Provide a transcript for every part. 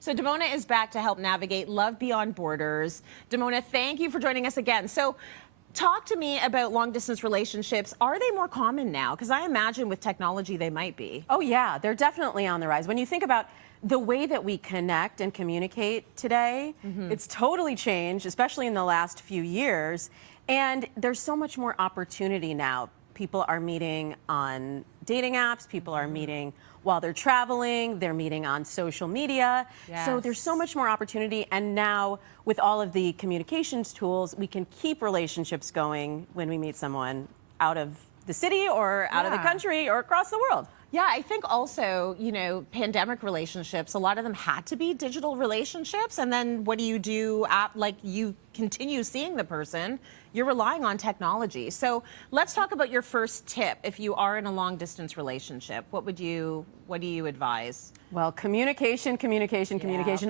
So Damona is back to help navigate love beyond borders. Damona, thank you for joining us again. So talk to me about long-distance relationships. Are they more common now? Because I imagine with technology they might be. Oh yeah, they're definitely on the rise. When you think about the way that we connect and communicate today, it's totally changed, especially in the last few years. And there's so much more opportunity now. People are meeting on dating apps, people are meeting while they're traveling, they're meeting on social media. So there's so much more opportunity, and now with all of the communications tools, we can keep relationships going when we meet someone out of the city or out of the country or across the world. Yeah, I think also, you know, pandemic relationships, a lot of them had to be digital relationships. And then what do you do? Like, you continue seeing the person, you're relying on technology. So let's talk about your first tip. If you are in a long distance relationship, what do you advise? Well, communication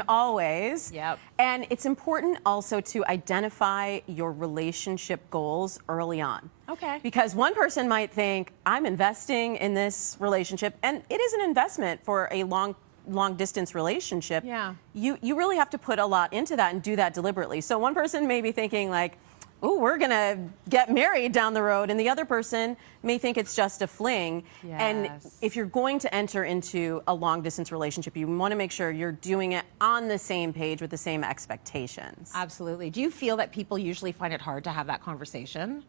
always. Yep. And it's important also to identify your relationship goals early on. Okay. Because one person might think, I'm investing in this relationship, and it is an investment for a long distance relationship. Yeah. You really have to put a lot into that and do that deliberately. So one person may be thinking like, oh, we're gonna get married down the road, and the other person may think it's just a fling. And if you're going to enter into a long distance relationship, you want to make sure you're doing it on the same page with the same expectations. Absolutely. Do you feel that people usually find it hard to have that conversation?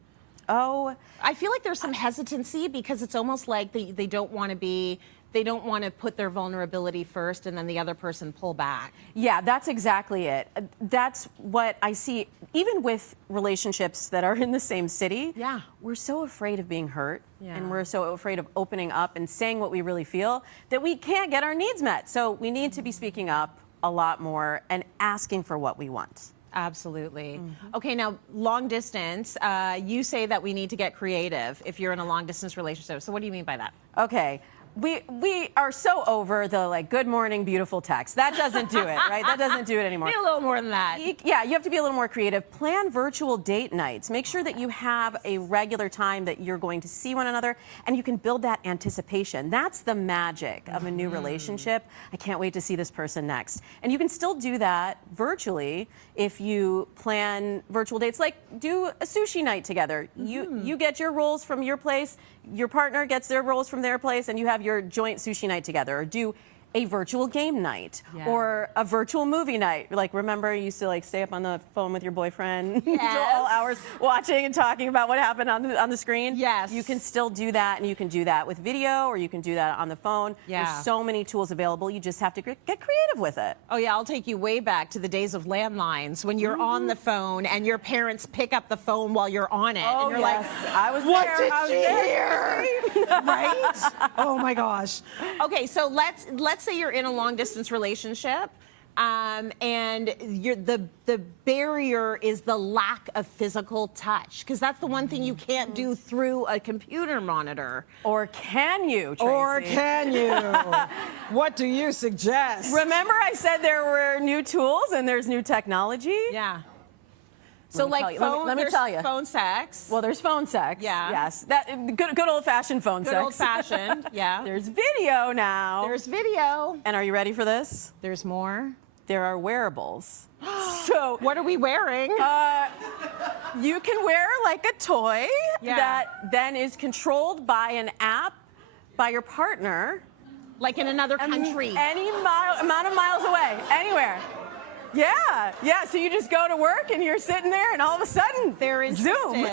Oh, I feel like there's some hesitancy because it's almost like they don't want to put their vulnerability first and then the other person pull back. Yeah, that's exactly it. That's what I see, even with relationships that are in the same city. Yeah. We're so afraid of being hurt, Yeah. and we're so afraid of opening up and saying what we really feel that we can't get our needs met. So we need to be speaking up a lot more and asking for what we want. Absolutely. Okay, now long distance, you say that we need to get creative if you're in a long distance relationship. So what do you mean by that? Okay. We are so over the like good morning beautiful text. That doesn't do it, right? That doesn't do it anymore. Need a little more than that. Yeah, you have to be a little more creative. Plan virtual date nights. Make sure that you have a regular time that you're going to see one another, and you can build that anticipation. That's the magic of a new relationship. I can't wait to see this person next. And you can still do that virtually if you plan virtual dates, like do a sushi night together. You get your rolls from your place, your partner gets their rolls from their place, and you have your joint sushi night together. Or do a virtual game night or a virtual movie night. Like, remember you used to like stay up on the phone with your boyfriend until all hours watching and talking about what happened on the screen? Yes. You can still do that, and you can do that with video, or you can do that on the phone. Yeah. There's so many tools available. You just have to get creative with it. Oh yeah, I'll take you way back to the days of landlines when you're on the phone and your parents pick up the phone while you're on it. Oh, and you're yes. like, I was what there. did she hear? Right? Oh my gosh. Okay, so let's say you're in a long distance relationship, and the barrier is the lack of physical touch, because that's the one thing you can't do through a computer monitor. Or can you, Tracy? Or can you? What do you suggest? Remember I said there were new tools and there's new technology? Yeah. So like phone, let me tell you. phone sex. Well, there's phone sex. Yeah. Yes. That good old-fashioned phone sex. Good old-fashioned, yeah. There's video now. There's video. And are you ready for this? There's more. There are wearables. So what are we wearing? you can wear like a toy that then is controlled by an app by your partner. Like in another country. Any amount of miles away, anywhere. Yeah, yeah. So you just go to work and you're sitting there, and all of a sudden, They're interested. Zoom. And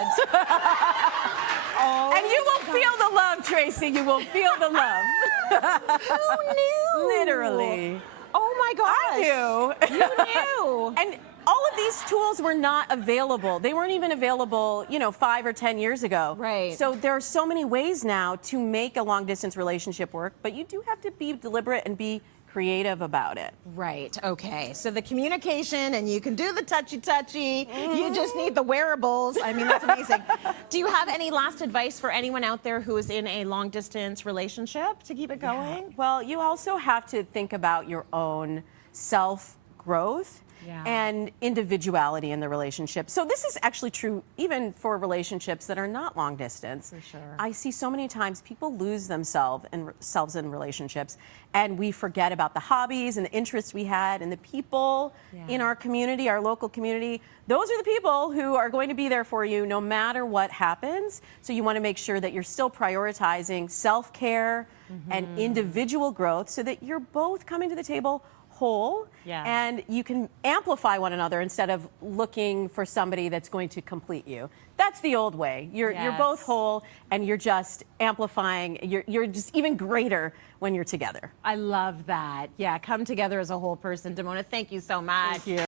you will feel the love, Tracy. You will feel the love. Who knew? Literally. Oh my gosh. I knew. You knew. And all of these tools were not available. They weren't even available, 5 or 10 years ago. Right. So there are so many ways now to make a long distance relationship work, but you do have to be deliberate and be creative about it. Right, okay. So the communication, and you can do the touchy-touchy. You just need the wearables. I mean, that's amazing. Do you have any last advice for anyone out there who is in a long-distance relationship to keep it going? Well, you also have to think about your own self-growth. Yeah. and individuality in the relationship. So this is actually true even for relationships that are not long distance. For sure. I see so many times people lose themselves in relationships, and we forget about the hobbies and the interests we had and the people in our community, our local community. Those are the people who are going to be there for you no matter what happens. So you want to make sure that you're still prioritizing self-care and individual growth so that you're both coming to the table whole, and you can amplify one another instead of looking for somebody that's going to complete you. That's the old way. You're both whole, and you're just amplifying. You're just even greater when you're together. I love that. Yeah, come together as a whole person. Damona, thank you so much. Thank you.